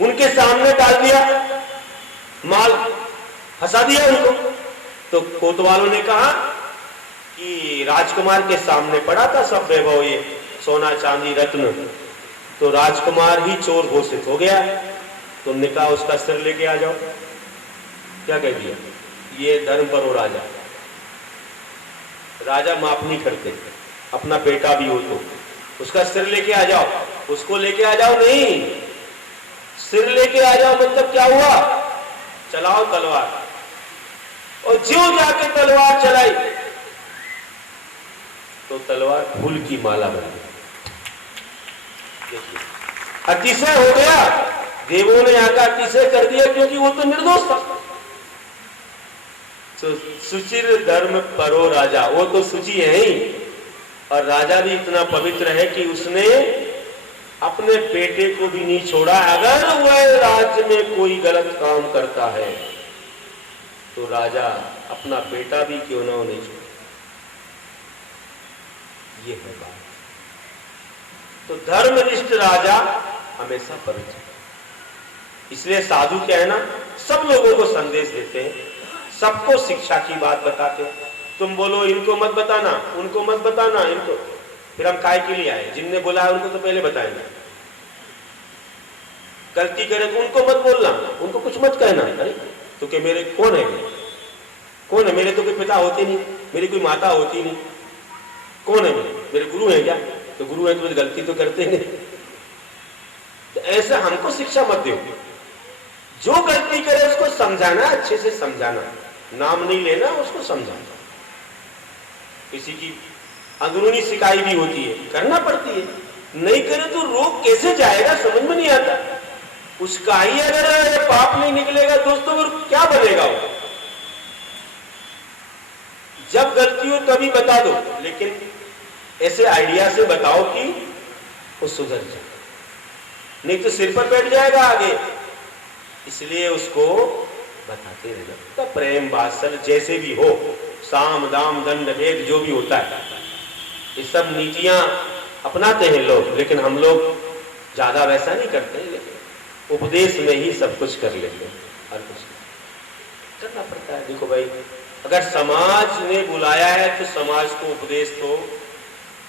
उनके सामने डाल दिया, माल फंसा दिया उनको। तो कोतवालों ने कहा कि राजकुमार के सामने पड़ा था सब वैभव, ये सोना चांदी रत्न, तो राजकुमार ही चोर घोषित हो गया। तो उन्होंने कहा उसका सिर लेके आ जाओ। क्या कह दिया? ये धर्म पर हो राजा, राजा माफ नहीं करते, अपना बेटा भी हो तो उसका सिर लेके आ जाओ। उसको लेके आ जाओ नहीं, सिर लेके आ जाओ। मतलब क्या हुआ? चलाओ तलवार। और ज्यों जाके तलवार चलाई तो तलवार फूल की माला बन गई। देखिए, अतिशय हो गया, देवों ने आकर अतिशय कर दिया, क्योंकि वो तो निर्दोष था। तो सुचिर धर्म परो राजा, वो तो सुचि है ही, और राजा भी इतना पवित्र है कि उसने अपने बेटे को भी नहीं छोड़ा। अगर वह राज्य में कोई गलत काम करता है तो राजा अपना बेटा भी क्यों ना नहीं छोड़ा। ये है बात। तो धर्मनिष्ठ राजा हमेशा पवित्र। इसलिए साधु क्या है ना, सब लोगों को संदेश देते हैं, सबको शिक्षा की बात बताते हैं। तुम बोलो इनको मत बताना, उनको मत बताना, इनको, फिर हम काय के लिए आए? जिनने बोला है उनको तो पहले बताएंगे। गलती करे तो उनको मत बोलना, उनको कुछ मत कहना। अरे तो क्या मेरे कौन है? कौन है? मेरे तो कोई पिता होते नहीं, मेरी कोई माता होती नहीं, कौन है मेरे गुरु है क्या? तो गुरु है तो गलती तो करते नहीं। तो ऐसा हमको शिक्षा मत दो। जो गलती करे उसको समझाना, अच्छे से समझाना, नाम नहीं लेना, उसको समझाना। किसी की अंदरूनी शिकायत भी होती है, करना पड़ती है, नहीं करे तो रोग कैसे जाएगा समझ में नहीं आता। उसका ही अगर पाप नहीं निकलेगा दोस्तों, फिर क्या बनेगा वो? जब गलती हो तभी बता दो, लेकिन ऐसे आइडिया से बताओ कि वो सुधर जाए, नहीं तो सिर पर बैठ जाएगा आगे। इसलिए उसको बताते रहना। तो प्रेम वात्सल्य जैसे भी हो, साम दाम दंड भेद जो भी होता है, ये सब नीतियां अपनाते हैं लोग, लेकिन हम लोग ज्यादा वैसा नहीं करते हैं। लेकिन उपदेश में ही सब कुछ कर लेते हैं, और कुछ करना पड़ता है। देखो भाई, अगर समाज ने बुलाया है तो समाज को उपदेश तो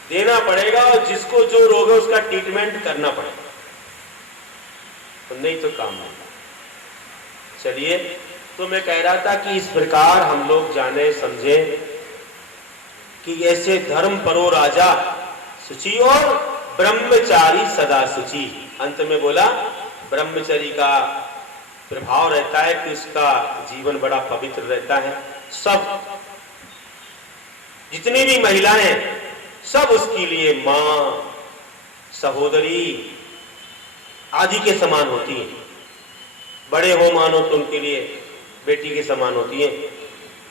देना पड़ेगा, और जिसको जो रोग है उसका ट्रीटमेंट करना पड़ेगा, तो नहीं तो काम नहीं। चलिए, तो मैं कह रहा था कि इस प्रकार हम लोग जाने समझे कि ऐसे धर्म परो राजा सुचि और ब्रह्मचारी सदा सुचि। अंत में बोला ब्रह्मचरी का प्रभाव रहता है कि उसका जीवन बड़ा पवित्र रहता है। सब जितनी भी महिलाएं सब उसके लिए मां, सहोदरी आदि के समान होती हैं। बड़े हो मानो तो उनके लिए बेटी के समान होती है।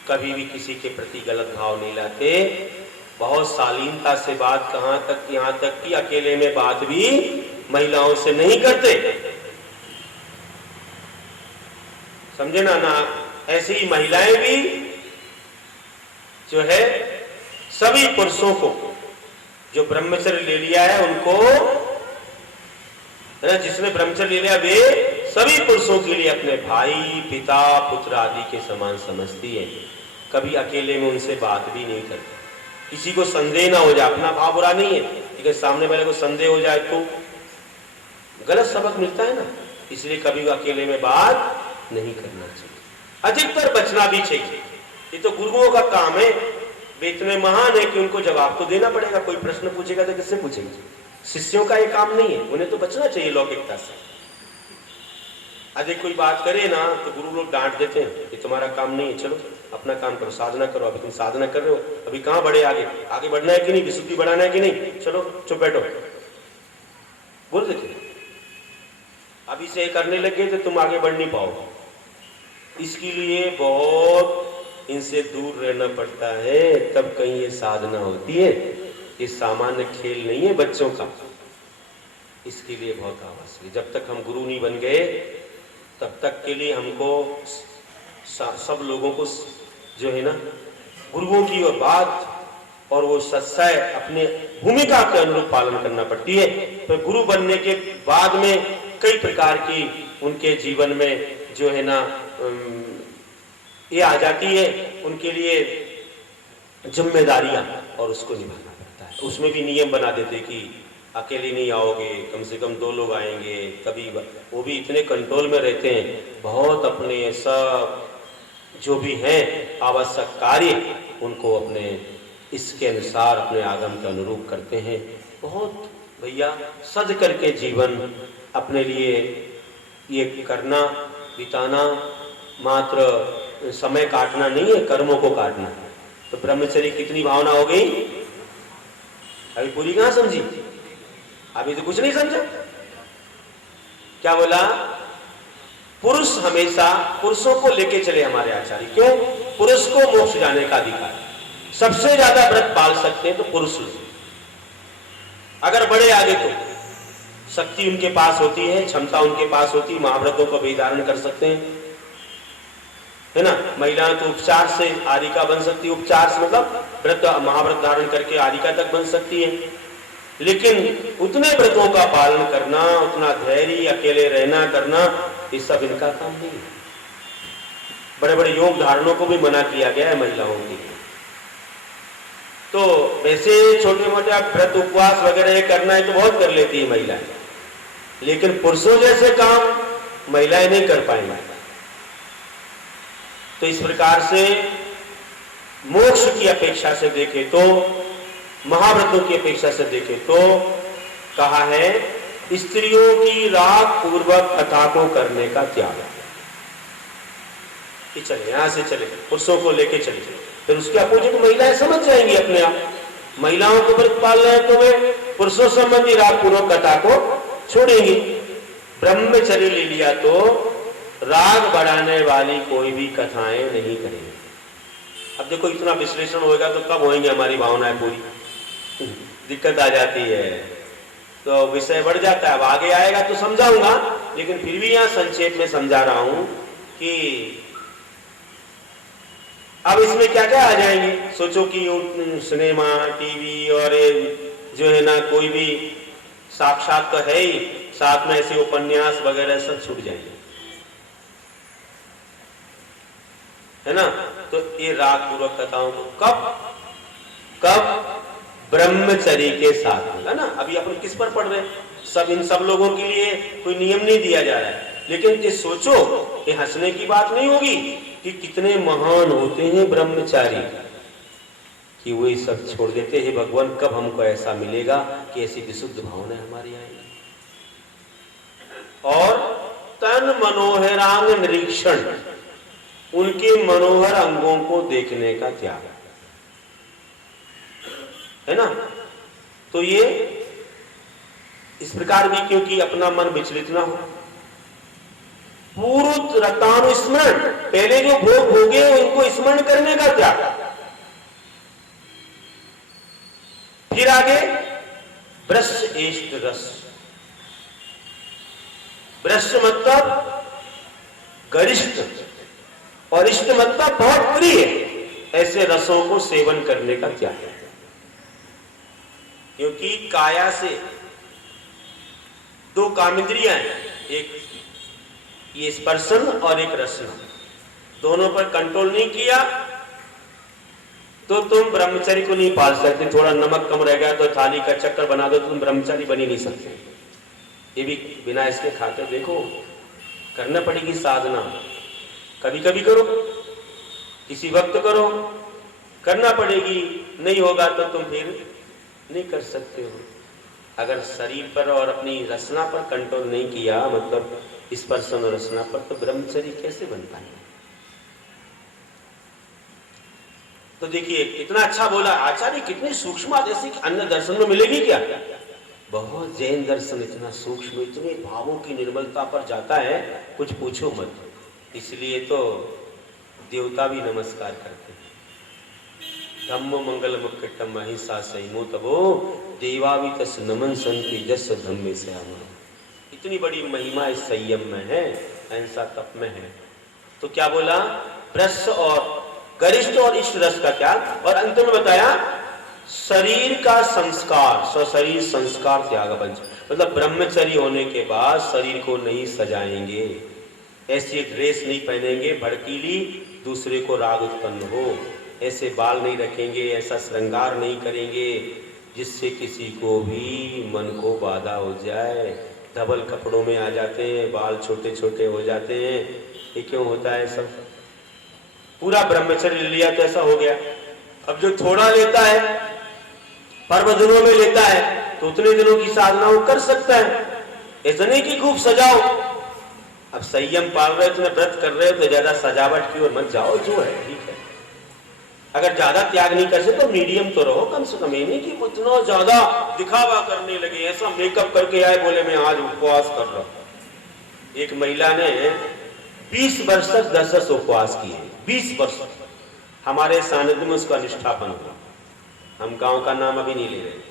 कभी भी किसी के प्रति गलत भाव नहीं लाते। बहुत शालीनता से बात, कहां तक, यहां तक कि अकेले में बात भी महिलाओं से नहीं करते, समझे ना। ऐसी ही महिलाएं भी जो है सभी पुरुषों को, जो ब्रह्मचर्य ले लिया है उनको, जिसने ब्रह्मचर्य ले लिया वे सभी पुरुषों के लिए अपने भाई, पिता, पुत्र आदि के समान समझती है। कभी अकेले में उनसे बात भी नहीं करती। किसी को संदेह ना हो जाए, अपना भाव बुरा नहीं है, लेकिन सामने वाले को संदेह हो जाए तो गलत सबक मिलता है ना। इसलिए कभी अकेले में बात नहीं करना चाहिए, अधिकतर बचना भी चाहिए। ये तो गुरुओं का काम है, वे इतने महान है कि उनको जवाब तो देना पड़ेगा। कोई प्रश्न पूछेगा तो किससे पूछेंगे? शिष्यों का ये काम नहीं है, उन्हें तो बचना चाहिए लौकिकता से। अधिक कोई बात करे ना तो गुरु लोग डांट देते हैं, ये तुम्हारा काम नहीं है, चलो अपना काम करो, साधना करो। अभी तुम साधना कर रहे हो, अभी कहाँ बढ़े, आगे बढ़ना है कि नहीं, विशुद्धि बढ़ाना है कि नहीं, चलो चुप बैठो, बोल देते। अभी से करने लगे तो तुम आगे बढ़ नहीं पाओगे। इसके लिए बहुत इनसे दूर रहना पड़ता है, तब कहीं ये साधना होती है। ये सामान्य खेल नहीं है बच्चों का, इसके लिए बहुत आवश्यक है। जब तक हम गुरु नहीं बन गए तब तक के लिए हमको सब लोगों को जो है ना, गुरुओं की वो बात और वो सच्चाई अपने भूमिका के अनुरूप पालन करना पड़ती है। तो गुरु बनने के बाद में कई प्रकार की उनके जीवन में जो है ना ये आ जाती है उनके लिए जिम्मेदारियां, और उसको निभाना पड़ता है। उसमें भी नियम बना देते कि अकेले नहीं आओगे, कम से कम 2 लोग आएंगे, कभी वो भी इतने कंट्रोल में रहते हैं, बहुत अपने सब जो भी हैं आवश्यक कार्य उनको अपने इसके अनुसार अपने आगम के अनुरूप करते हैं। बहुत भैया सज करके जीवन अपने लिए ये करना, बिताना मात्र समय काटना नहीं है, कर्मों को काटना है। तो ब्रह्मचर्य कितनी भावना हो गई, अभी पूरी कहां समझी, अभी तो कुछ नहीं समझा। क्या बोला, पुरुष हमेशा पुरुषों को लेके चले हमारे आचार्य। क्यों, पुरुष को मोक्ष जाने का अधिकार, सबसे ज्यादा व्रत पाल सकते हैं तो पुरुष लोग। अगर बड़े आगे तो शक्ति उनके पास होती है, क्षमता उनके पास होती है, महाव्रतों को भी धारण कर सकते हैं, है ना। महिलाएं तो उपचार से आदिका बन सकती है, उपचार से मतलब व्रत महाव्रत धारण करके आदिका तक बन सकती है। लेकिन उतने व्रतों का पालन करना, उतना धैर्य, अकेले रहना करना, ये सब इनका काम नहीं है। बड़े बड़े योग धारणों को भी मना किया गया है महिलाओं के लिए। तो वैसे छोटे मोटे आप व्रत उपवास वगैरह करना है तो बहुत कर लेती है महिलाएं, लेकिन पुरुषों जैसे काम महिलाएं नहीं कर पाएंगी। तो इस प्रकार से मोक्ष की अपेक्षा से देखे तो, महाव्रतों की अपेक्षा से देखे तो कहा है स्त्रियों की राग पूर्वक कथा को करने का त्याग। चले यहां से चले, पुरुषों को लेके चले, फिर उसके अपोजिट महिलाएं समझ जाएंगी अपने आप। महिलाओं को व्रत पाल रहे हैं तो वे पुरुषों संबंधी राग पूर्वक कथा को छोड़ेंगी। ब्रह्मचर्य ले लिया तो राग बढ़ाने वाली कोई भी कथाएं नहीं करेंगे। अब देखो इतना विश्लेषण होगा तो कब होंगे हमारी भावनाएं पूरी, दिक्कत आ जाती है, तो विषय बढ़ जाता है। अब आगे आएगा तो समझाऊंगा, लेकिन फिर भी यहां संक्षेप में समझा रहा हूं कि अब इसमें क्या क्या आ जाएंगे। सोचो कि सिनेमा, टीवी और जो है ना कोई भी साक्षात तो है ही, साथ में ऐसे उपन्यास वगैरह सब छूट जाएंगे, है ना। तो ये राग पूर्वक कथाओं को कब ब्रह्मचर्य के साथ होगा ना। अभी अपन किस पर पढ़ रहे हैं, सब इन सब लोगों के लिए कोई नियम नहीं दिया जा रहा है, लेकिन ये सोचो कि हंसने की बात नहीं होगी कि कितने महान होते हैं ब्रह्मचारी कि वो ये सब छोड़ देते हैं। भगवान कब हमको ऐसा मिलेगा कि ऐसी विशुद्ध भावना हमारी आएगी। और तन मनोहरांग निरीक्षण, उनके मनोहर अंगों को देखने का त्याग, है ना। तो ये इस प्रकार भी, क्योंकि अपना मन विचलित ना हो। पूर्व रतानुस्मरण, पहले जो भोग भोगे उनको स्मरण करने का त्याग। फिर आगे ब्रश एष्ट रस, ब्रश मतलब गरिष्ठ और इष्ट मतलब बहुत प्रिय, ऐसे रसों को सेवन करने का त्याग है। क्योंकि काया से 2 कामिंद्रियां हैं, एक ये स्पर्शन और एक रसना, दोनों पर कंट्रोल नहीं किया तो तुम ब्रह्मचर्य को नहीं पाल सकते। थोड़ा नमक कम रह गया तो थाली का चक्कर बना दो, तुम ब्रह्मचारी बन ही नहीं सकते। ये भी बिना इसके खाकर देखो, करना पड़ेगी साधना। कभी कभी करो, किसी वक्त करो, करना पड़ेगी। नहीं होगा तो तुम फिर नहीं कर सकते हो। अगर शरीर पर और अपनी रचना पर कंट्रोल नहीं किया, मतलब स्पर्शन और रचना पर, तो ब्रह्मचर्य कैसे बन पाएंगे। तो देखिए इतना अच्छा बोला आचार्य, कितनी सूक्ष्म जैसी अन्य दर्शन में मिलेगी क्या। बहुत जैन दर्शन इतना सूक्ष्म, इतने भावों की निर्मलता पर जाता है, कुछ पूछो मत। इसलिए तो देवता भी नमस्कार करते हैं। धम्मो मंगल मुक्कटम अहिंसा संयमो तबो देवावि तस् नमन संति जस धम्मे से आमा। इतनी बड़ी महिमा इस संयम में है, अहिंसा तप में है। तो क्या बोला, ब्रश और गरिष्ठ और इष्ट रस का त्याग, और अंत में बताया शरीर का संस्कार, स्वशरीर संस्कार त्याग पंच। मतलब ब्रह्मचर्य होने के बाद शरीर को नहीं सजाएंगे, ऐसी ड्रेस नहीं पहनेंगे भड़कीली दूसरे को राग उत्पन्न हो, ऐसे बाल नहीं रखेंगे, ऐसा श्रृंगार नहीं करेंगे जिससे किसी को भी मन को बाधा हो जाए। डबल कपड़ों में आ जाते हैं, बाल छोटे छोटे हो जाते हैं, ये क्यों होता है सब? पूरा ब्रह्मचर्य ले लिया तो ऐसा हो गया। अब जो थोड़ा लेता है, पर्व दिनों में लेता है, तो उतने दिनों की साधना वो कर सकता है, ऐसा नहीं कि खूब सजाओ। अब संयम पाल रहे हो, तुम्हें व्रत कर रहे हो तो ज्यादा सजावट की ओर मत जाओ, जो है ठीक है। अगर ज्यादा त्याग नहीं कर सकते तो मीडियम तो रहो कम से कम, ये नहीं कि इतना ज्यादा दिखावा करने लगे, ऐसा मेकअप करके आए बोले मैं आज उपवास कर रहा हूं। एक महिला ने 20 वर्ष तक 10 उपवास किए, 20 वर्ष हमारे सानिध्य में उसका निष्ठापन हुआ। हम गांव का नाम अभी नहीं ले रहे।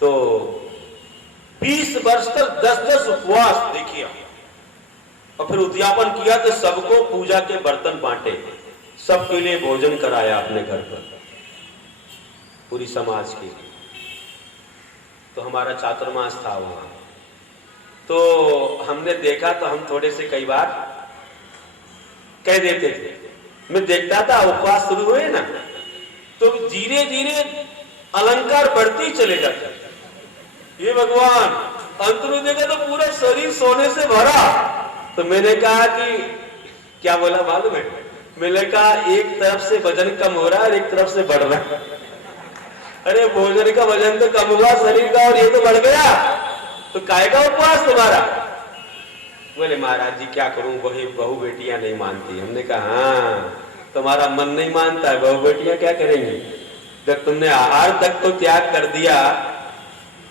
तो 20 वर्ष तक 10 उपवास देखिए, और फिर उद्यापन किया तो सबको पूजा के बर्तन बांटे, सबके लिए भोजन कराया अपने घर पर, पूरी समाज के। तो हमारा चातुर्मास था वहां, तो हमने देखा तो हम थोड़े से कई बार कह देते थे। मैं देखता था उपवास शुरू हुए ना, तो धीरे धीरे अलंकार बढ़ते चले जाते। ये भगवान, अंत में देखा तो पूरा शरीर सोने से भरा। तो मैंने कहा कि क्या बोला मालूम है? मैंने कहा एक तरफ से वजन कम हो रहा है और एक तरफ से बढ़ रहा है। अरे भोजन का वजन तो कम हुआ शरीर का और ये तो बढ़ गया, तो काहे का उपवास तुम्हारा? बोले महाराज जी क्या करूं, वही बहू बेटियां नहीं मानती। हमने कहा हाँ, तुम्हारा मन नहीं मानता है, बहू बेटियां क्या करेंगी? जब तुमने आहार तक तो त्याग कर दिया,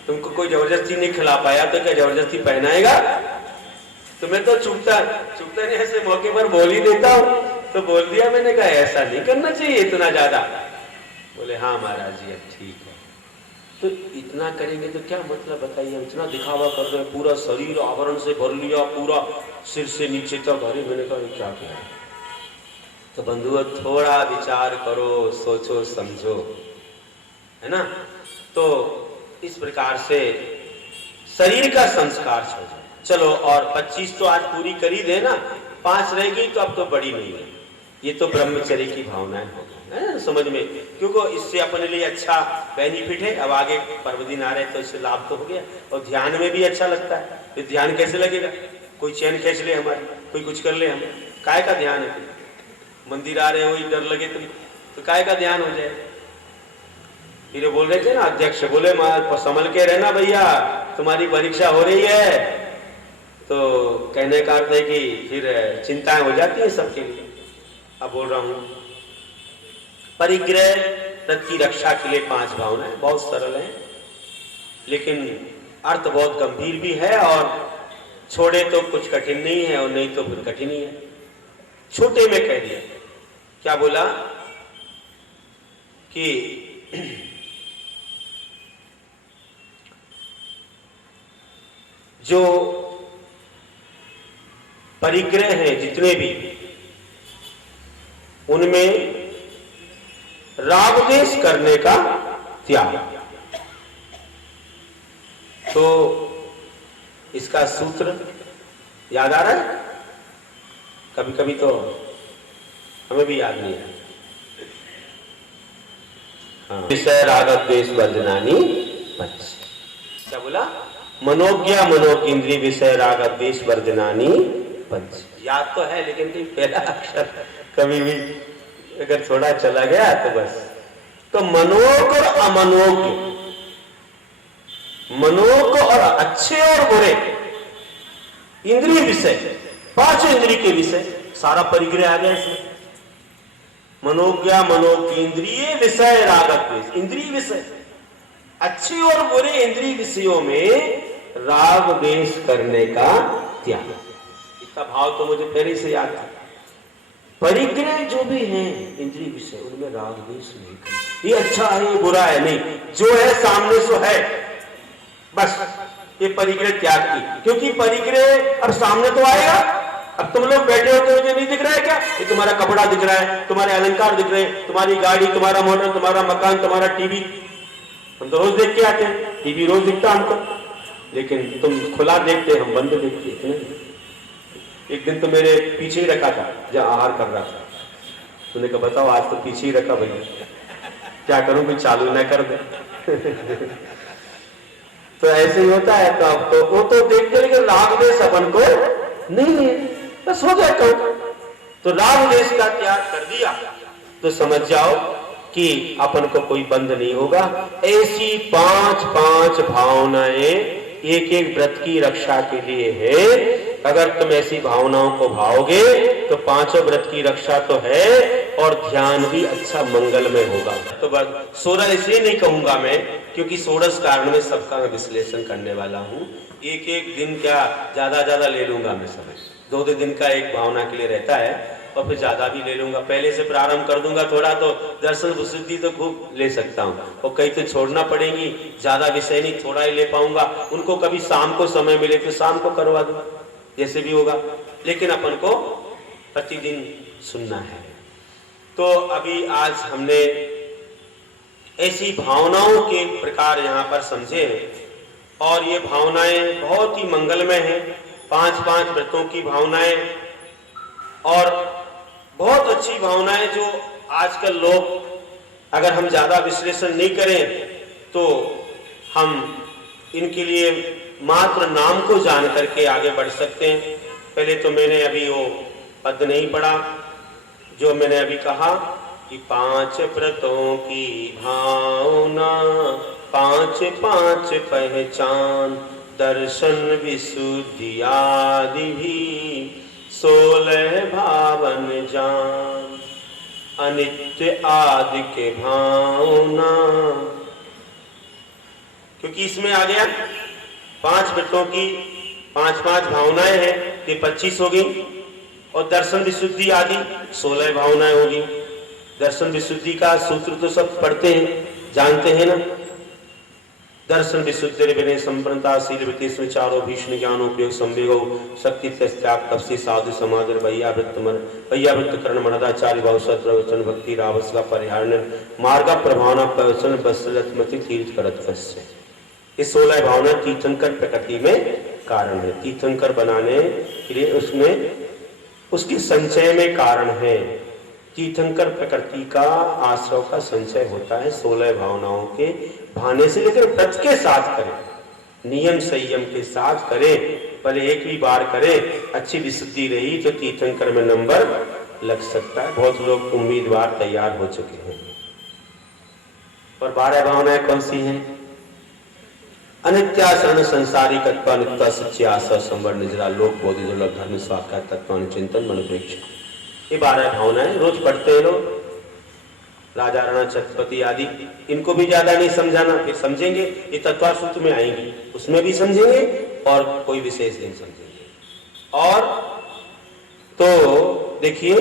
तुमको कोई जबरदस्ती नहीं खिला पाया तो क्या जबरदस्ती पहनाएगा? तुम्हें तो चुपता नहीं, ऐसे मौके पर बोल ही देता हूं, तो बोल दिया। मैंने कहा ऐसा नहीं करना चाहिए इतना ज्यादा। बोले हाँ महाराज जी अब ठीक है। तो इतना करेंगे तो क्या मतलब बताइए? हम इतना दिखावा कर रहे हैं, पूरा शरीर आवरण से भर लिया, पूरा सिर से नीचे तक। अरे मैंने कहा क्या किया? तो बंधुओं थोड़ा विचार करो, सोचो समझो, है ना? तो इस प्रकार से शरीर का संस्कार छोड़ो। चलो और 25 तो आज पूरी कर ही दे ना, 5 रह गई तो अब तो बड़ी नहीं है। ये तो ब्रह्मचर्य की भावनाएं हो गई समझ में, क्योंकि इससे अपने लिए अच्छा बेनिफिट है। अब आगे पर्व दिन आ रहे तो इससे लाभ तो हो गया, और ध्यान में भी अच्छा लगता है। तो ध्यान कैसे लगेगा? कोई चैन खींच ले हमारी, कोई कुछ कर ले, हम काय का ध्यान है? मंदिर आ रहे हो डर लगे तो काय का ध्यान हो जाए? फिर बोल रहे थे ना अध्यक्ष, बोले संभल के रहना भैया, तुम्हारी परीक्षा हो रही है। तो कहने का अर्थ है कि फिर चिंताएं हो जाती है सबके लिए। अब बोल रहा हूं परिग्रह तत् की रक्षा के लिए 5 भावनाएं बहुत सरल हैं, लेकिन अर्थ बहुत गंभीर भी है, और छोड़े तो कुछ कठिन नहीं है और नहीं तो फिर कठिन ही है। छोटे में कह दिया, क्या बोला कि जो परिग्रह हैं जितने भी, उनमें राग द्वेष करने का त्याग। तो इसका सूत्र याद आ रहा है? कभी कभी तो हमें भी याद नहीं है। हाँ, विषय राग द्वेष वर्जनानि पंच। क्या बोला? मनोज्ञा मनोकेंद्रीय विषय राग द्वेष वर्जनानि पंच। याद तो है लेकिन पहला अक्षर कभी भी अगर थोड़ा चला गया तो बस। तो मनोक और अमनोज्ञ, मनोक और अच्छे और बुरे इंद्रिय विषय, 5 इंद्रिय के विषय सारा परिग्रह आ गया इसमें। मनोज्ञा मनोकेंद्रीय विषय राग द्वेष, इंद्रिय विषय, अच्छे और बुरे इंद्रिय विषयों में राग द्वेष करने का त्याग। इसका भाव तो मुझे पहले से याद था। परिग्रह जो भी हैं इंद्रिय विषय, उनमें राग द्वेष नहीं करना। ये अच्छा है ये बुरा है नहीं, जो है सामने सो है, बस ये परिग्रह त्याग की। क्योंकि परिग्रह अब सामने तो आएगा। अब तुम लोग बैठे हो तो मुझे नहीं दिख रहा है क्या? ये तुम्हारा कपड़ा दिख रहा है, तुम्हारे अलंकार दिख रहे हैं, तुम्हारी गाड़ी, तुम्हारा मोटर, तुम्हारा मकान, तुम्हारा टीवी। हम तो रोज देख के आते हैं, टीवी रोज दिखता हमको, लेकिन तुम खुला देखते, हम बंद देखते। एक दिन तो मेरे पीछे ही रखा था जब आहार कर रहा था। तूने कहा बताओ आज तो पीछे ही रखा भैया, क्या करूं, कोई चालू ना कर दे। तो ऐसे ही होता है। तो अब तो वो तो देखते, लेकिन राग द्वेष अपन को नहीं है, बस हो गया। तो राग द्वेष का त्याग कर दिया तो समझ जाओ कि अपन को कोई बंध नहीं होगा। ऐसी 5 भावनाएं एक एक व्रत की रक्षा के लिए है। अगर तुम ऐसी भावनाओं को भाओगे तो 5 व्रत की रक्षा तो है और ध्यान भी अच्छा मंगलमय होगा। तो बस 16 इसलिए नहीं कहूंगा मैं, क्योंकि 16 कारण में सबका मैं विश्लेषण करने वाला हूं। एक एक दिन क्या ज्यादा ले लूंगा मैं समय, 2 दिन का एक भावना के लिए रहता है और फिर ज्यादा भी ले लूंगा। पहले से प्रारंभ कर दूंगा थोड़ा, तो दर्शन विशुद्धि तो खूब ले सकता हूँ और कई तो छोड़ना पड़ेगी, ज्यादा विषय नहीं, थोड़ा ही ले पाऊंगा। उनको कभी शाम को समय मिले तो शाम को करवा दूं, जैसे भी होगा, लेकिन अपन को प्रतिदिन सुनना है। तो अभी आज हमने ऐसी भावनाओं के प्रकार यहाँ पर समझे और ये भावनाएं बहुत ही मंगलमय हैं। 5 व्रतों की भावनाएं और बहुत अच्छी भावनाएं जो आजकल लोग, अगर हम ज्यादा विश्लेषण नहीं करें तो हम इनके लिए मात्र नाम को जान करके आगे बढ़ सकते हैं। पहले तो मैंने अभी वो पद नहीं पढ़ा जो मैंने अभी कहा कि 5 व्रतों की भावना, 5 पहचान, दर्शन विशुद्धि आदि भी 16 भावन जान, अनित्य आदि के भावना। क्योंकि इसमें आ गया 5 व्रतों की 5 भावनाएं हैं, ये 25 हो गई, और दर्शन विशुद्धि आदि 16 भावनाएं होगी। दर्शन विशुद्धि का सूत्र तो सब पढ़ते हैं, जानते हैं ना। दर्शन विशुद्धि विनय संपन्नता शील वृत्ति चारों भीष्म ज्ञान उपयोग संवेगो शक्ति त्याग तपसी साधु समाधि वैयावृत्त करण मनदाचार्य भावसत प्रवचन भक्ति रावस का परिहारण मार्ग प्रभावना प्रवचन बसरत्मति तीर्थ करत कस्य। ये 16 भावना तीर्थंकर प्रकृति में कारण है। तीर्थंकर बनाने के लिए उसमें उसके संचय में कारण है। तीर्थंकर प्रकृति का आश्रव का संचय होता है 16 भावनाओं के भाने से, लेकिन व्रत के साथ करें, नियम संयम के साथ करें। पहले एक ही बार करें, अच्छी विशुद्धि रही तो तीर्थंकर में नंबर लग सकता है। बहुत लोग उम्मीदवार तैयार हो चुके हैं। और 12 भावनाएं कौन सी हैं? अनित्याशरण संसारिक अनित्य सच्यास संवर निजरा लोक बोधि दुर्लभ धर्म स्वाख्या तत्व चिंतन मनोपेक्षा। ये 12 भावनाएं रोज पढ़ते हैं लोग, राजा राणा छत्रपति आदि। इनको भी ज्यादा नहीं समझाना, फिर समझेंगे ये तत्व सूत्र में आएंगी, उसमें भी समझेंगे और कोई विशेष नहीं समझेंगे। और तो देखिए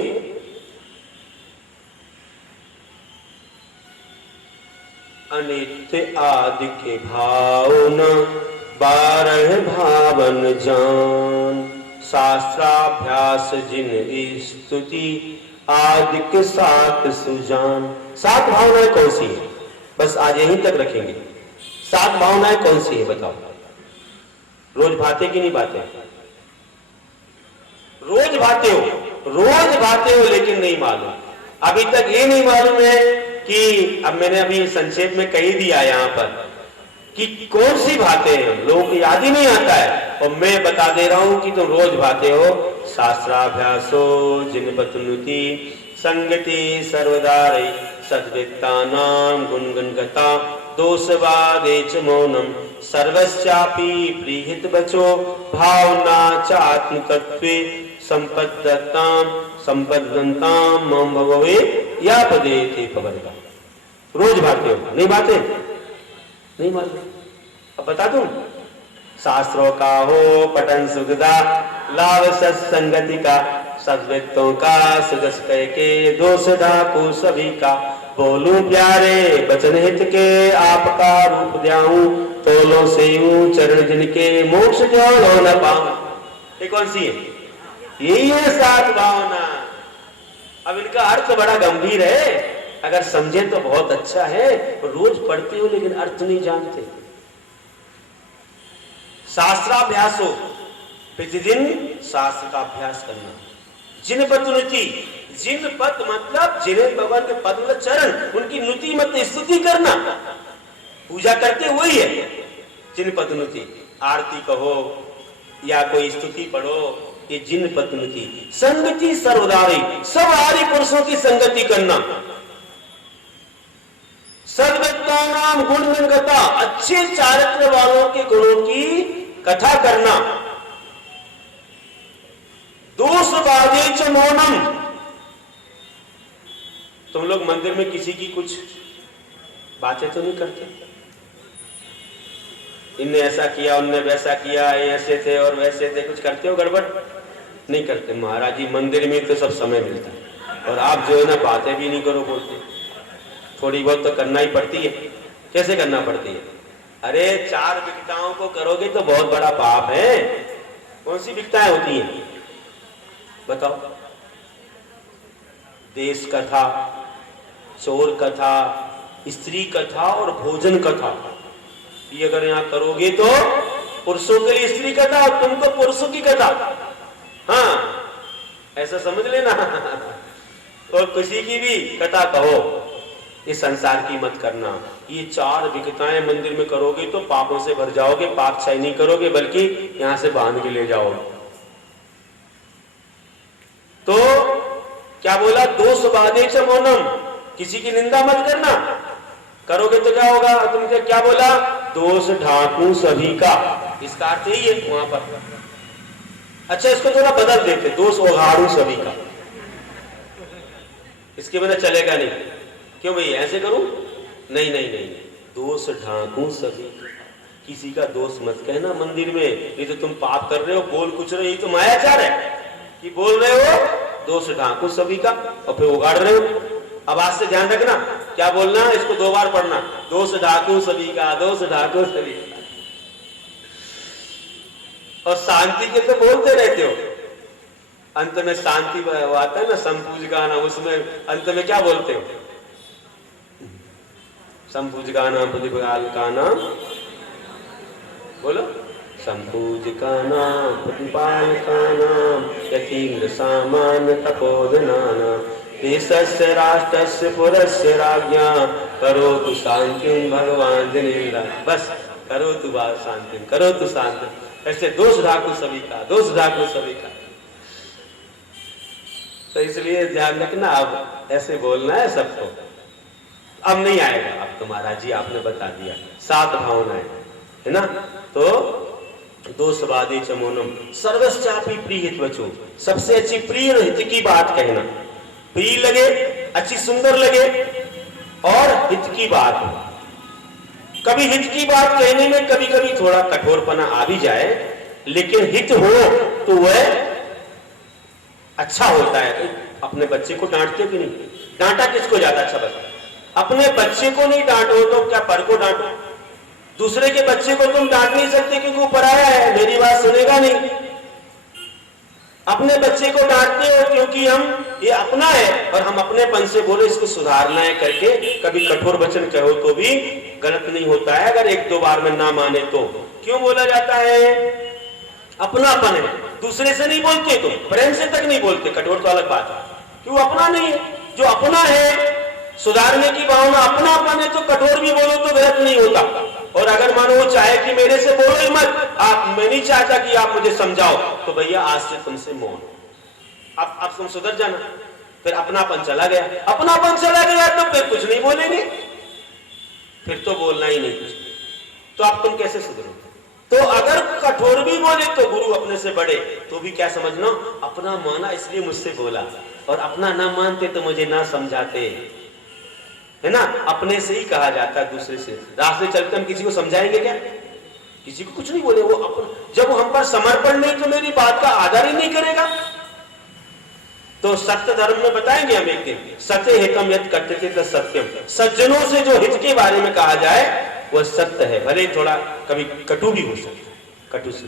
अनित्य आदि के भावना 12 भावन जान, शास्त्राभ्यास जिन स्तुति आदि के 7 सुजान। 7 भावनाएं कौन सी है? बस आज यहीं तक रखेंगे। 7 भावनाएं कौन सी है बताओ? रोज भाते की नहीं बातें? रोज भाते हो लेकिन नहीं मालूम। अभी तक ये नहीं मालूम है कि अब मैंने अभी संक्षेप में कही दिया यहाँ पर कि कौन सी भाते हैं, लोगों को याद ही नहीं आता है। और मैं बता दे रहा हूं कि तुम रोज भाते हो। शास्त्राभ्यासो जिनपतनुति संगति सर्वदारै सद्वित्तानां गुणगणगता दोषवादे च मौनम सर्वस्यापि प्रीहित बचो भावना च आत्मतत्वे संपद्दंतां मम भवे या पदे थे पवनता। रोज भाते हो? नहीं भाते? नहीं मालूम? अब बता दूं। शास्त्रों का हो पठन सुखदा लाभ सत्संगति का, सद्वित्तों का सुदस कह के दोष ढाकू सभी का। बोलूं प्यारे बचन हित के आपका रूप द्याऊं, तोलो सेऊं चरण जिनके मोक्ष जोड़ो न पाऊं। ये कौन सी है? यही है 7 भावना। अब इनका अर्थ बड़ा गंभीर है, अगर समझे तो बहुत अच्छा है। रोज पढ़ते हो लेकिन अर्थ नहीं जानते। शास्त्राभ्यास हो, प्रतिदिन शास्त्र का अभ्यास करना। जिनपत नुति, जिनपत मतलब जिन्हें भगवान के पद मतलब चरण, उनकी नुति मतलब स्तुति करना, पूजा करते वही है जिनपत नुति। आरती कहो या कोई स्तुति पढ़ो, ये जिनपत नुति। संगति सर्वदारी, सब आर्य पुरुषों की संगति करना। सद्व्यक्ता नाम गुण कथा, अच्छे चारित्र वालों के गुणों की कथा करना। दोष बाधे च मौनम, तुम लोग मंदिर में किसी की कुछ बातें तो नहीं करते? इनने ऐसा किया, उनने वैसा किया, ये ऐसे थे और वैसे थे, कुछ करते हो गड़बड़? नहीं करते। महाराज जी मंदिर में तो सब समय मिलता है और आप जो है ना बातें भी नहीं करो बोलते। थोड़ी बहुत तो करना ही पड़ती है। कैसे करना पड़ती है? अरे 4 विकताओं को करोगे तो बहुत बड़ा पाप है। कौन सी विकताएं होती हैं बताओ? देश कथा, चोर कथा, स्त्री कथा और भोजन कथा। ये अगर यहाँ करोगे तो पुरुषों के लिए स्त्री कथा और तुमको पुरुषों की कथा। हाँ, ऐसा समझ लेना। और किसी की भी कथा कहो, इस संसार की मत करना। ये 4 विकताएं मंदिर में करोगे तो पापों से भर जाओगे। पाप क्षय नहीं करोगे बल्कि यहां से बांध के ले जाओगे। तो क्या बोला? दोष बाधे च मौनम, किसी की निंदा मत करना। करोगे तो क्या होगा? तुमसे क्या बोला? दोष ढांकू सभी का। इसका अर्थ यही है वहां पर। अच्छा, इसको थोड़ा बदल देते, दोष उघाड़ू सभी का। इसके बिना चलेगा नहीं। क्यों भाई ऐसे करूं? नहीं नहीं नहीं, दोष ढांकू सभी, किसी का दोष मत कहना मंदिर में। ये तो तुम पाप कर रहे हो, बोल कुछ रहे, ये तो मायाचार है कि बोल रहे हो दोष ढांकू सभी का और फिर उगाड़ रहे हो। अब आज से ध्यान रखना, क्या बोलना? इसको 2 बार पढ़ना, दोष ढांकू सभी का, दोष ढांकू सभी का। और शांति के तो बोलते रहते हो, अंत में शांति आता है ना संपूज गाना, उसमें अंत में क्या बोलते हो? संपूज गाना प्रतिपाल का नाम बोलो, संपूज का नाम प्रतिपाल का नाम, यतीन्द्र सामान्य तपोधनाना, देशस्य राष्ट्रस्य पुरस्य राज्ञा, करोतु शांतिं भगवान जनेन्द्र। बस करोतु शांतिं, करोतु शांतिं। ऐसे दोष ढाकू सभी का, दोष ढाकू सभी का। तो इसलिए ध्यान रखना, अब ऐसे बोलना है सबको। अब नहीं आएगा, अब तो महाराज जी आपने बता दिया 7 भावनाएं है ना। तो दोष बाधे च मौनम, सर्वस्यापि प्रिय हितवचो, सबसे अच्छी प्रिय हित की बात कहना। प्रिय लगे, अच्छी सुंदर लगे और हित की बात। कभी हित की बात कहने में कभी कभी थोड़ा कठोरपना आ भी जाए, लेकिन हित हो तो वह अच्छा होता है। अपने बच्चे को डांटते कि नहीं? डांटा किसको ज्यादा अच्छा बता? अपने बच्चे को नहीं डांटो तो क्या पर को डांटो? दूसरे के बच्चे को तुम डांट नहीं सकते क्योंकि वो पराया है, मेरी बात सुनेगा नहीं। अपने बच्चे को डांटते हो क्योंकि ये अपना है और हम अपनेपन से बोले इसको सुधारना है करके। कभी कठोर वचन कहो तो भी गलत नहीं होता है, अगर 1-2 बार में ना माने तो। क्यों बोला जाता है? अपनापन है। दूसरे से नहीं बोलते तो प्रेम से तक नहीं बोलते, कठोर तो अलग बात है कि वो अपना नहीं है। जो अपना है, सुधारने की भावना, अपनापन है, तो कठोर भी बोलो तो गलत नहीं होता। और अगर मानो वो चाहे कि मेरे से बोलो ही मत, मैं नहीं चाहता कि आप मुझे समझाओ, तो भैया आज से तुमसे मौन, अब तुम सुधर जाना। फिर अपनापन चला गया, अपनापन चला गया तो फिर कुछ नहीं बोलेंगे, फिर तो बोलना ही नहीं कुछ। तो अब तुम कैसे सुधरो? तो अगर कठोर भी बोले तो गुरु अपने से बड़े, तो भी क्या समझना? अपना माना इसलिए मुझसे बोला, और अपना ना मानते तो मुझे ना समझाते, है ना। अपने से ही कहा जाता है, दूसरे से। रास्ते चलते हम किसी को समझाएंगे क्या? किसी को कुछ नहीं बोले। वो अपना, जब हम पर समर्पण नहीं तो मेरी बात का आदर ही नहीं करेगा। तो सत्य धर्म में बताएंगे हम एक दिन, सत्य हितम यत् कथ्यते तत् सत्यम। सज्जनों से जो हित के बारे में कहा जाए वह सत्य है, भले थोड़ा कभी कटु भी हो सकता है, कटु से।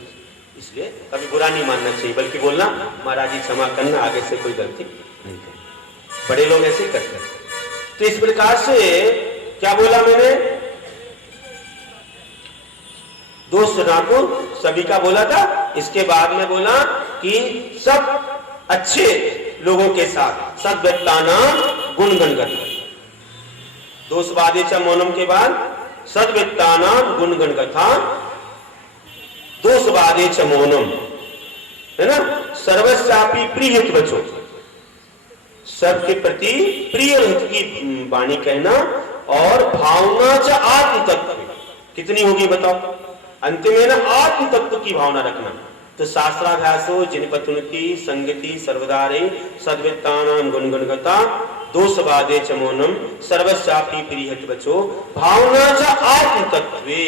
इसलिए कभी बुरा नहीं मानना चाहिए, बल्कि बोलना महाराज जी क्षमा करना, आगे से कोई गलती नहीं करें। बड़े लोग ऐसे ही करते हैं। तो इस प्रकार से क्या बोला मैंने? दोष ठाकुर सभी का बोला था। इसके बाद में बोला कि सब अच्छे लोगों के साथ सद्वृत्तानाम गुणगण गण। दोषवादे च मौनम के बाद सद्वृत्तानाम गुणगण कथा, दोषवादे च मौनम, है ना। सर्वस्यापि प्रिय हित वचो, सबके प्रति प्रिय हित की वाणी कहना। और भावना च आत्म तत्व, कितनी होगी बताओ, अंतिम में ना आत्म तत्व की भावना रखना। तो शास्त्राभ्यासो जिनपतुनकी संगति सर्वदा रे सद्वृत्तानाम गुणगणगता, दोषवादे च मौनम सर्वस्यापि प्रियहित वचो, भावना च आत्म तत्वे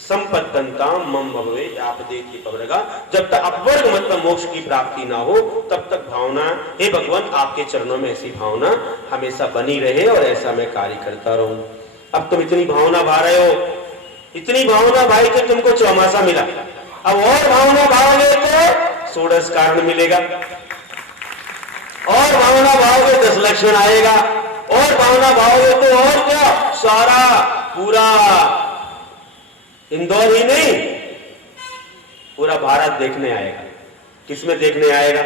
संपत्तंता मम भवे आपदेति पवरगा। जब तक अपवर्ग मतलब मोक्ष की प्राप्ति ना हो तब तक भावना, हे भगवान आपके चरणों में ऐसी भावना हमेशा बनी रहे और ऐसा मैं कार्य करता रहूं। अब तुम इतनी भावना भा रहे हो, इतनी भावना भाई कि तुमको चौमासा मिला, अब और भावना भाओगे तो षोडश कारण मिलेगा, और भावना भाओगे 10 लक्षण आएगा, और भावना भाओगे तो और क्या, सारा पूरा इंदौर ही नहीं पूरा भारत देखने आएगा। किसमें देखने आएगा?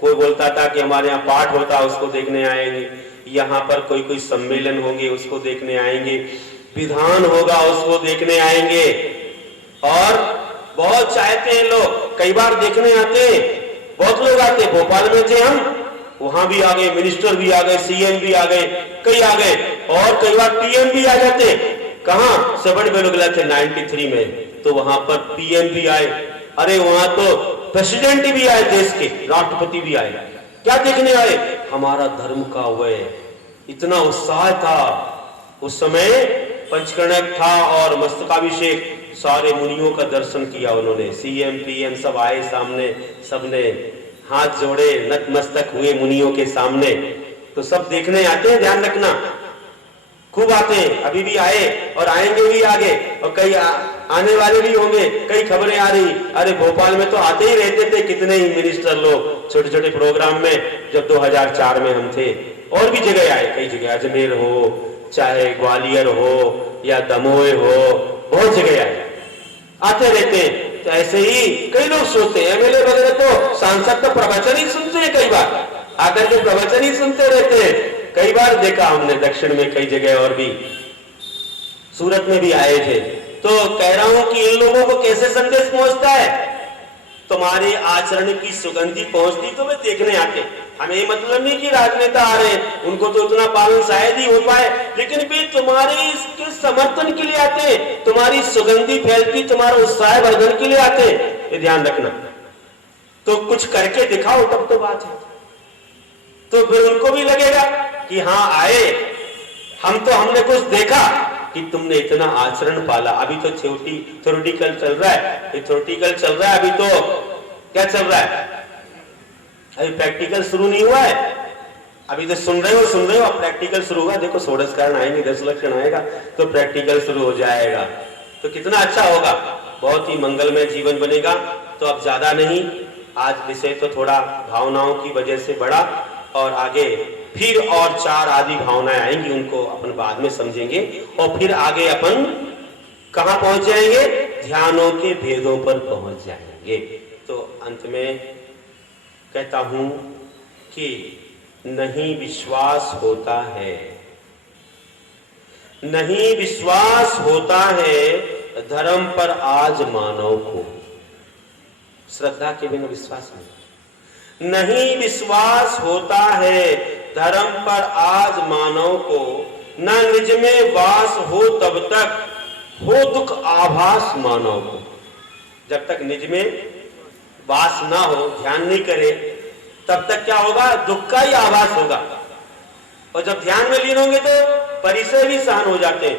कोई बोलता था कि हमारे यहाँ पाठ होता उसको देखने आएंगे, यहाँ पर कोई कोई सम्मेलन होंगे उसको देखने आएंगे, विधान होगा उसको देखने आएंगे। और बहुत चाहते हैं लोग, कई बार देखने आते हैं, बहुत लोग आते हैं। भोपाल में थे हम, वहां भी आ गए, मिनिस्टर भी आ गए, सीएम भी आ गए, कई आ गए, और कई बार पीएम भी आ जाते। कहां? सबड़ बेलुगला थे 93 में, तो वहां पर पीएम भी आए। अरे वहां तो प्रेसिडेंट भी आए, देश के राष्ट्रपति भी आए। क्या देखने आए? हमारा धर्म का हुए। इतना उत्साह था उस समय, पंचकर्णक था और मस्तकाभिषेक, सारे मुनियों का दर्शन किया उन्होंने। सीएम पीएम सब आए सामने, सबने हाथ जोड़े, नतमस्तक हुए मुनियों के सामने। तो सब देखने आते हैं, ध्यान रखना, खूब आते हैं, अभी भी आए और आएंगे भी आगे, और कई आने वाले भी होंगे। कई खबरें आ रही, अरे भोपाल में तो आते ही रहते थे कितने ही मिनिस्टर लोग छोटे छोटे प्रोग्राम में, जब 2004 में हम थे। और भी जगह आए, कई जगह, अजमेर हो, चाहे ग्वालियर हो या दमोह हो, बहुत जगह आए, आते रहते हैं। तो ऐसे ही कई लोग सोचते हैं, एमएलए वगैरह तो, सांसद तो प्रवचन ही सुनते हैं, कई बार आकर के प्रवचन ही सुनते रहते हैं। कई बार देखा हमने दक्षिण में कई जगह, और भी सूरत में भी आए थे। तो कह रहा हूं कि इन लोगों को कैसे संदेश पहुंचता है? तुम्हारे आचरण की सुगंधी पहुंचती तो वे देखने आते। हमें ये मतलब नहीं कि राजनेता आ रहे, उनको तो उतना पालन शायद ही हो पाए, लेकिन वे तुम्हारे इसके समर्थन के लिए आते, तुम्हारी सुगंधी फैलती, तुम्हारा उत्साह वर्धन के लिए आते। ये ध्यान रखना। तो कुछ करके दिखाओ तब तो बात है, तो फिर उनको भी लगेगा कि हाँ आए, हमने कुछ देखा कि तुमने इतना आचरण पाला। अभी तो थ्योरेटिकल चल रहा है, ये थ्योरेटिकल चल रहा है, अभी तो क्या चल रहा है, अभी प्रैक्टिकल शुरू नहीं हुआ है। अभी तो सुन रहे हो, अब प्रैक्टिकल शुरू हुआ। देखो षोडश कारण आएंगे, 10 लक्षण आएगा, तो प्रैक्टिकल शुरू हो जाएगा, तो कितना अच्छा होगा, बहुत ही मंगलमय जीवन बनेगा। तो अब ज्यादा नहीं, आज विषय तो थोड़ा भावनाओं की वजह से बढ़ा, और आगे फिर और 4 आदि भावनाएं आएंगी, उनको अपन बाद में समझेंगे। और फिर आगे अपन कहां पहुंच जाएंगे? ध्यानों के भेदों पर पहुंच जाएंगे। तो अंत में कहता हूं कि नहीं विश्वास होता है, नहीं विश्वास होता है धर्म पर आज मानव को। श्रद्धा के बिना विश्वास नहीं विश्वास होता है धर्म पर आज मानव को, न निज में वास हो तब तक हो दुख आभास मानव को। जब तक निज में वास ना हो, ध्यान नहीं करे, तब तक क्या होगा? दुख का ही आभास होगा। और जब ध्यान में लीन होंगे तो परिसर भी सहन हो जाते हैं।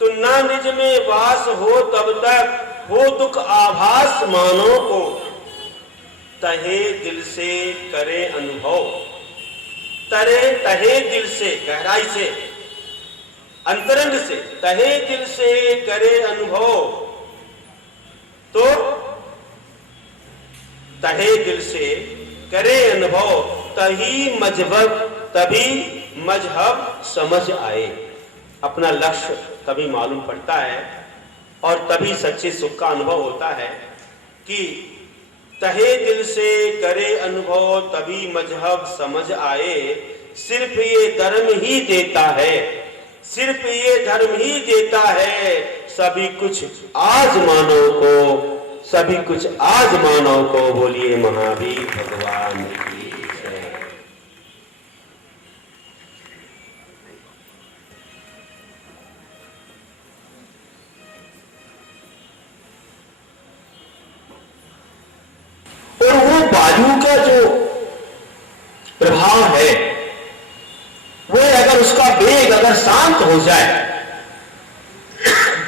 तो न निज में वास हो तब तक हो दुख आभास मानव को, तहे दिल से करे अनुभव, तहे दिल से, गहराई से, अंतरंग से, तहे दिल से करे अनुभव। तो तहे दिल से करे अनुभव, तभी मजहब समझ आए। अपना लक्ष्य तभी मालूम पड़ता है और तभी सच्चे सुख का अनुभव होता है कि तहे दिल से करे अनुभव, तभी मजहब समझ आए। सिर्फ ये धर्म ही देता है, सिर्फ ये धर्म ही देता है सभी कुछ आज मानव को, सभी कुछ आज मानव को। बोलिए महावीर भगवान की जय। और वो वायु का जो प्रभाव है, वो अगर उसका वेग अगर शांत हो जाए,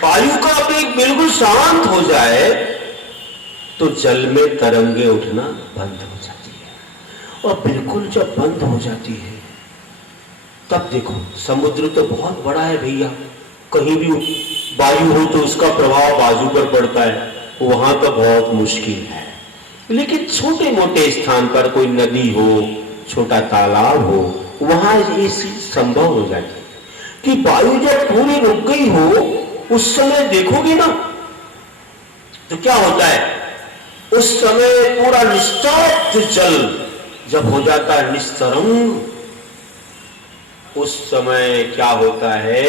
वायु का वेग बिल्कुल शांत हो जाए, तो जल में तरंगे उठना बंद हो जाती है। और बिल्कुल जब बंद हो जाती है, तब देखो समुद्र तो बहुत बड़ा है भैया, कहीं भी वायु हो तो उसका प्रभाव बाजू पर पड़ता है, वहां तो बहुत मुश्किल है। लेकिन छोटे मोटे स्थान पर कोई नदी हो, छोटा तालाब हो, वहां ये चीज संभव हो जाती है कि वायु जब पूरी रुक गई हो, उस समय देखोगे ना तो क्या होता है, उस समय पूरा निस्तब्ध जल जब हो जाता है निस्तरंग, उस समय क्या होता है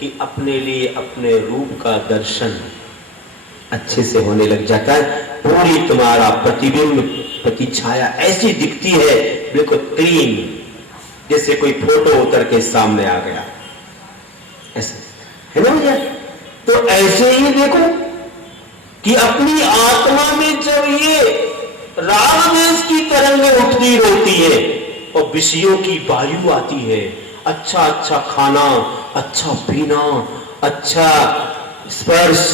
कि अपने लिए अपने रूप का दर्शन अच्छे से होने लग जाता है। पूरी तुम्हारा प्रतिबिंब प्रतिछाया ऐसी दिखती है बिल्कुल क्लीन, जैसे कोई फोटो उतर के सामने आ गया, ऐसा है ना भैया। तो ऐसे ही देखो कि अपनी आत्मा में जब ये राग द्वेष की तरंगें उठती रहती है और विषयों की वायु आती है, अच्छा अच्छा खाना, अच्छा पीना, अच्छा स्पर्श,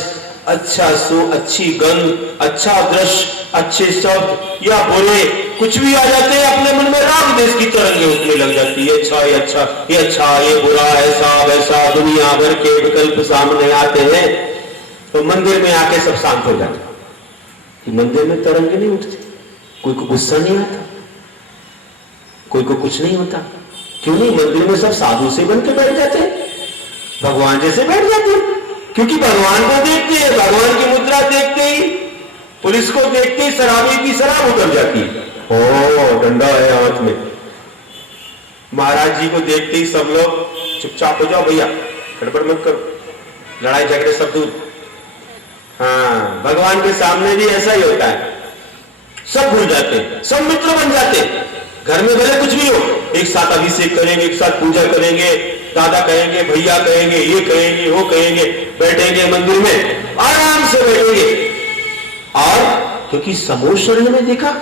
अच्छा अच्छी गंध, अच्छा दृश्य, अच्छे शब्द या बुरे कुछ भी आ जाते हैं, अपने मन में राग द्वेष की तरंगें उठने लग जाती है। अच्छा ये अच्छा, ये अच्छा, ये बुरा, ऐसा वैसा, दुनिया भर के विकल्प सामने आते हैं, तो मंदिर में आके सब शांत हो जाते कि मंदिर में तरंगे नहीं उठती, कोई को गुस्सा नहीं आता, कोई को कुछ नहीं होता। क्यों नहीं? मंदिर में सब साधु से बन के बैठ जाते हैं, भगवान जैसे बैठ जाते हैं, क्योंकि भगवान को देखते हैं, भगवान की मुद्रा देखते ही, पुलिस को देखते ही शराबी की शराब उतर जाती है। ओ डंडा है हाथ में, महाराज जी को देखते ही सब लोग चुपचाप हो जाओ भैया, गड़बड़ मत करो, लड़ाई झगड़े सब दूर। हाँ, भगवान के सामने भी ऐसा ही होता है, सब भूल जाते हैं, सब मित्र बन जाते हैं। घर में भले कुछ भी हो, एक साथ अभिषेक करेंगे, एक साथ पूजा करेंगे, दादा कहेंगे, भैया कहेंगे, ये कहेंगे, वो कहेंगे, बैठेंगे मंदिर में, आराम से बैठेंगे। और क्योंकि समूह शरण में देखा,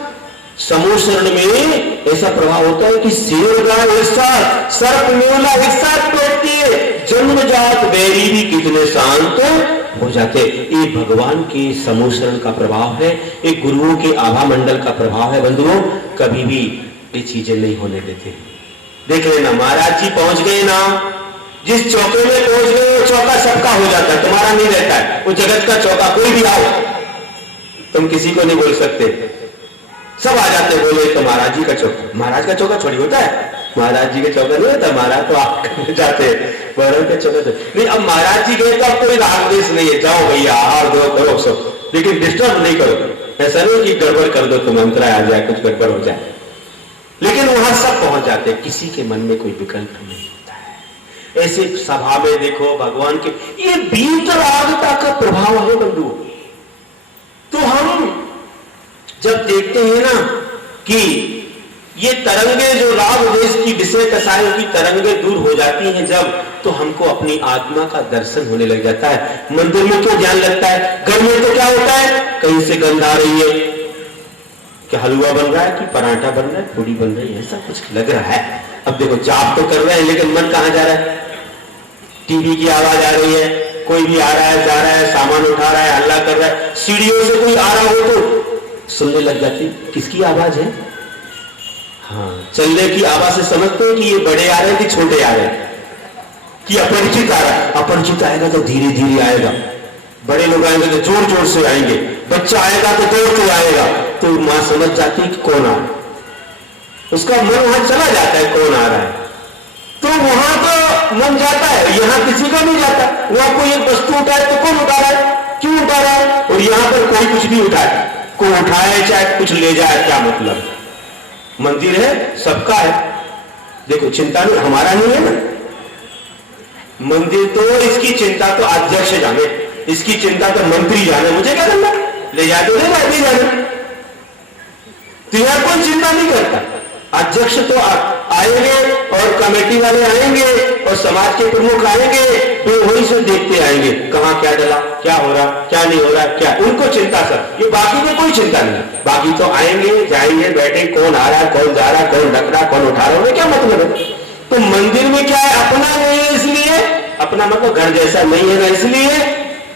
समूह शरण में ऐसा प्रभाव होता है कि शेर गाय एक साथ, सर्प न्योला एक साथ बैठती है, जन्मजात बैरी भी कितने शांत हो जाते। ये भगवान के समूह शरण का प्रभाव है, एक गुरुओं के आभा मंडल का प्रभाव है। बंधुओं, कभी भी ये चीजें नहीं होने देते। देख लेना, महाराज जी पहुंच गए ना, जिस चौके में पहुंच गए वो चौका सबका हो जाता है, तुम्हारा नहीं रहता है, वो जगत का चौका। कोई भी आओ, तुम किसी को नहीं बोल सकते, सब आ जाते, बोले तो महाराज जी का चौका। महाराज का चौका थोड़ी होता है, महाराज जी का चौका नहीं होता, महाराज तो आप जाते महाराज का चौका नहीं। अब महाराज जी गए तो अब कोई राग द्वेष नहीं है, जाओ भैया आहार दो करो सब, लेकिन डिस्टर्ब नहीं करो। ऐसा नहीं कि गड़बड़ कर दो, तुम अंतरा आ जाए, कुछ गड़बड़ हो जाए, लेकिन वहां सब पहुंच जाते, किसी के मन में कोई विकल्प नहीं होता है। ऐसे सभा में देखो भगवान के, ये वीतरागता का प्रभाव है बंधु। तो हम जब देखते हैं ना कि ये तरंगे जो राग द्वेष की विषय कसायों की तरंगे दूर हो जाती हैं जब, तो हमको अपनी आत्मा का दर्शन होने लग जाता है। मंदिर में क्यों ध्यान लगता है? घर में तो क्या होता है, कहीं से गंध आ रही है, क्या हलवा बन रहा है कि पराठा बन रहा है, पूड़ी बन रही है, ऐसा कुछ लग रहा है। अब देखो जाप तो कर रहे हैं, लेकिन मन कहां जा रहा है? टीवी की आवाज आ रही है, कोई भी आ रहा है, जा रहा है, सामान उठा रहा है, हल्ला कर रहा है, सीढ़ियों से कोई आ रहा हो तो सुनने लग जाती, किसकी आवाज है? हाँ, चलने की आवाज से समझते हैं कि ये बड़े आ रहे हैं कि छोटे आ रहे हैं, कि अपरिचित आ रहा है। अपरिचित आएगा तो धीरे धीरे आएगा, बड़े लोग आएंगे तो जोर जोर से आएंगे, बच्चा आएगा तो दौड़ते आएगा, तो मां समझ जाती है कि कौन आ रहा है, उसका मन वहां चला जाता है कौन आ रहा है, तो वहां तो मन जाता है, यहां किसी का नहीं जाता। वहां कोई एक वस्तु उठाए तो कौन उठा रहा है? क्यों उठा रहा है? और यहां पर कोई कुछ भी उठाए, कोई उठाए चाहे कुछ ले जाए, क्या मतलब? मंदिर है, सबका है। देखो चिंता नहीं, हमारा नहीं है ना मंदिर, तो इसकी चिंता तो अध्यक्ष जाने, इसकी चिंता तो मंत्री जाने, मुझे क्या करना? ले जाते ले जाते जाने, तो यहां कोई चिंता नहीं करता। अध्यक्ष तो आएंगे और कमेटी वाले आएंगे और समाज के प्रमुख आएंगे, तो वही से देखते आएंगे कहां क्या डला, क्या हो रहा, क्या नहीं हो रहा, क्या उनको चिंता सब, ये बाकी में कोई चिंता नहीं। बाकी तो आएंगे जाएंगे बैठे, कौन आ रहा है, कौन जा रहा है, कौन रख रहा, कौन उठा रहा है, क्या मतलब है? तो मंदिर में क्या है, अपना नहीं है, इसलिए अपना मतलब घर जैसा नहीं है ना, इसलिए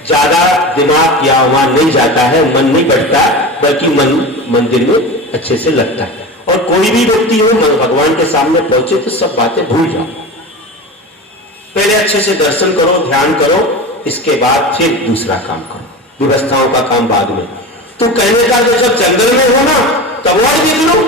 ज्यादा दिमाग या वहां नहीं जाता है, मन नहीं बढ़ता, बल्कि मन मंदिर में अच्छे से लगता है। और कोई भी व्यक्ति हो भगवान के सामने पहुंचे तो सब बातें भूल जाओ, पहले अच्छे से दर्शन करो, ध्यान करो, इसके बाद फिर दूसरा काम करो, व्यवस्थाओं का काम बाद में। तो कहने का जो जब जंगल में हो ना, तब और देख लो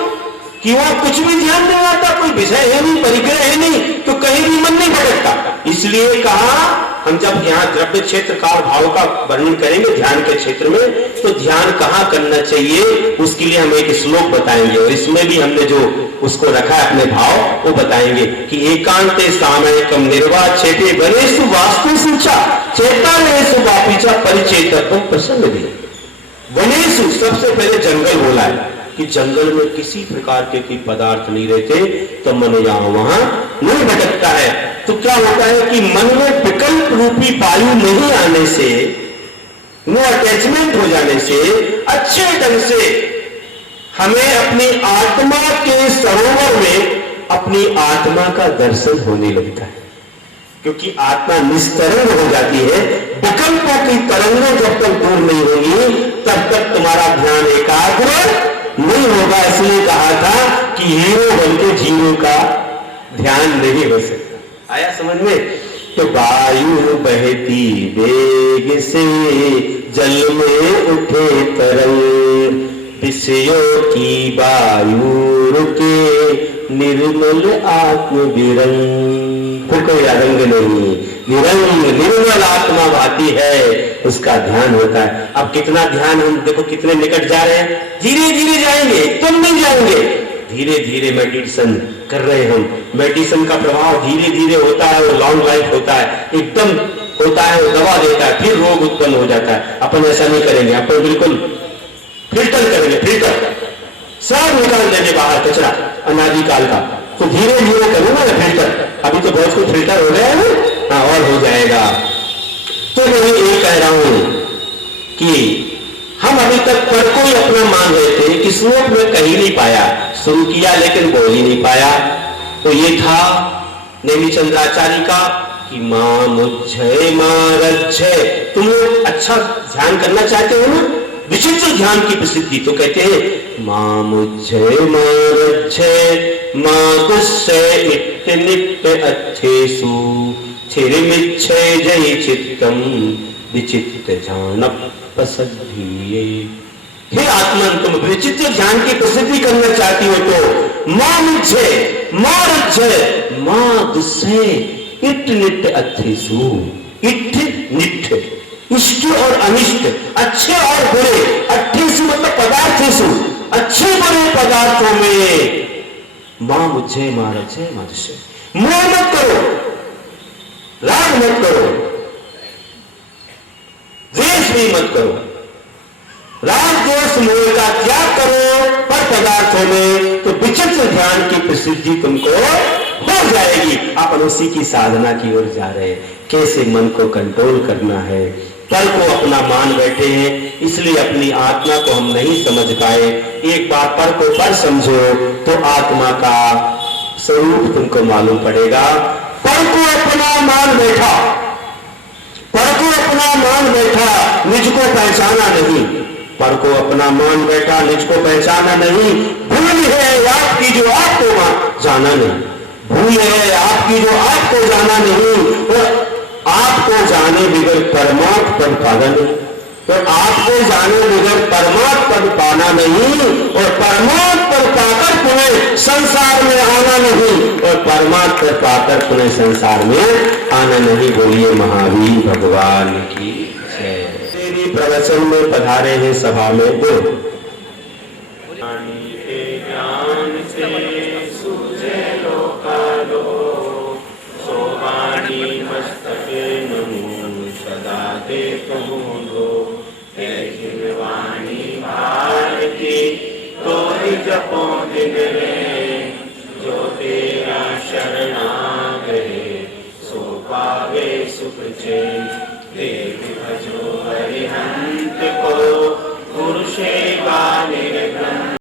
कि वहां कुछ भी ध्यान नहीं आता, कोई विषय है नहीं, परिग्रह है नहीं, तो कहीं भी मन नहीं भटकता। इसलिए कहा हम जब यहाँ द्रव्य क्षेत्र काल भाव का वर्णन करेंगे ध्यान के क्षेत्र में, तो ध्यान कहाँ करना चाहिए उसके लिए हम एक श्लोक बताएंगे, और इसमें भी हमने जो उसको रखा है अपने भाव वो बताएंगे कि एकांते सामयिकम निर्वाचेते वनेषु वास्तुषु च चेतनेषु वापिचा परिचेतत्वं प्रसन्नते। वनेषु सबसे पहले जंगल बोला है कि जंगल में किसी प्रकार के कोई पदार्थ नहीं रहते, तो मन यहाँ वहां नहीं भटकता है। तो क्या होता है कि मन में विकल्प रूपी वायु नहीं आने से, नो अटैचमेंट हो जाने से, अच्छे ढंग से हमें अपनी आत्मा के सरोवर में अपनी आत्मा का दर्शन होने लगता है, क्योंकि आत्मा निस्तरंग हो जाती है। विकल्पों की तरंगें जब तक दूर नहीं होंगी तब तक तुम्हारा ध्यान एकाग्र नहीं होगा। इसलिए कहा था कि हीरो बनके जीरो का ध्यान नहीं हो सकता। आया समझ में? तो वायु बहती वेग से जल में उठे तरंग, विषयों की वायु रुके निर्मल आत्म विरंग। फिर कोई रंग नहीं, निरंग निर्मल आत्मा भाती है, उसका ध्यान होता है। अब कितना ध्यान, हम देखो कितने निकट जा रहे हैं, धीरे धीरे जाएंगे, तुम नहीं जाएंगे, धीरे धीरे मेडिटेशन कर रहे हैं हम। मेडिटेशन का प्रभाव धीरे धीरे होता है, वो लॉन्ग लाइफ होता है, एकदम होता है, वो दबा देता है, फिर रोग उत्पन्न हो जाता है। अपन ऐसा नहीं करेंगे, अपन बिल्कुल फिल्टर करेंगे, फिल्टर सब निकाल देंगे बाहर कचरा अनादिकाल का। तो धीरे धीरे करूंगा ना फिल्टर, अभी तो बहुत कुछ फिल्टर हो गया है, हाँ और हो जाएगा। तो मैं ये कह रहा हूं कि हम अभी तक पर कोई अपना मान रहे थे कि श्लोक में कहीं नहीं पाया, शुरू किया लेकिन बोल ही नहीं पाया। तो ये था नेमी चंद्राचार्य का कि मां मुझे मां रज्जय। तुम लोग अच्छा ध्यान करना चाहते हो ना, विचित्र ध्यान की प्रसिद्धि, तो कहते हैं मां मुझे मां रज्जय मां दुष्य नित्य नित्य अच्छेषु थिरमिच्छय जय चित्तम विचित्र ध्यान प्रसिद्धिये। हे आत्मन, तुम विचित्र ध्यान की प्रसिद्धि करना चाहती हो तो मां मुझे मां रज्जय मां दुष्य इट नित्य अच्छेषु। इट नित्य इष्ट और अनिष्ट, अच्छे और बुरे, अच्छेषु मतलब पदार्थेषु, अच्छे बुरे पदार्थों में मां मुझे मां रज्जय मां दुष्य। मोह मत करो, राग मत करो, द्वेष भी मत करो, राग द्वेष मोह का त्याग करो पर पदार्थों में, तो विचित्र ध्यान की प्रसिद्धि तुमको हो जाएगी। अपन उसी की साधना की ओर जा रहे हैं, कैसे मन को कंट्रोल करना है। पर को अपना मान बैठे हैं, इसलिए अपनी आत्मा को हम नहीं समझ पाए। एक बार पर को पर समझो तो आत्मा का स्वरूप तुमको मालूम पड़ेगा। पर को अपना मान बैठा, पर को अपना मान बैठा, निज को पहचाना नहीं। पर को अपना मान बैठा, निज को पहचाना नहीं। भूल है आपकी जो आपको जाना नहीं, भूल है आपकी जो आपको जाना नहीं। और आपको जाने बगैर परमात्म पद पाना नहीं, तो आपको जाने बगैर परमात्म पद पाना नहीं, और परमात्म पद पाकर पुनः संसार में आना नहीं, और परमात्म पद पाकर पुनः संसार में आना नहीं। बोलिए महावीर भगवान की जय। तेरी प्रवचन में पधारे हैं सभा में गुरु। ज्ञान से सूझे लोकालो, सोवाणी मस्तके नमो सदा दे तुमो। वाणी भारती तो ही जपो दिन रे, जो तेरा शरणागरे सो पावे सुख चैन। देव भजो हरिहंत को, गुरु सेवा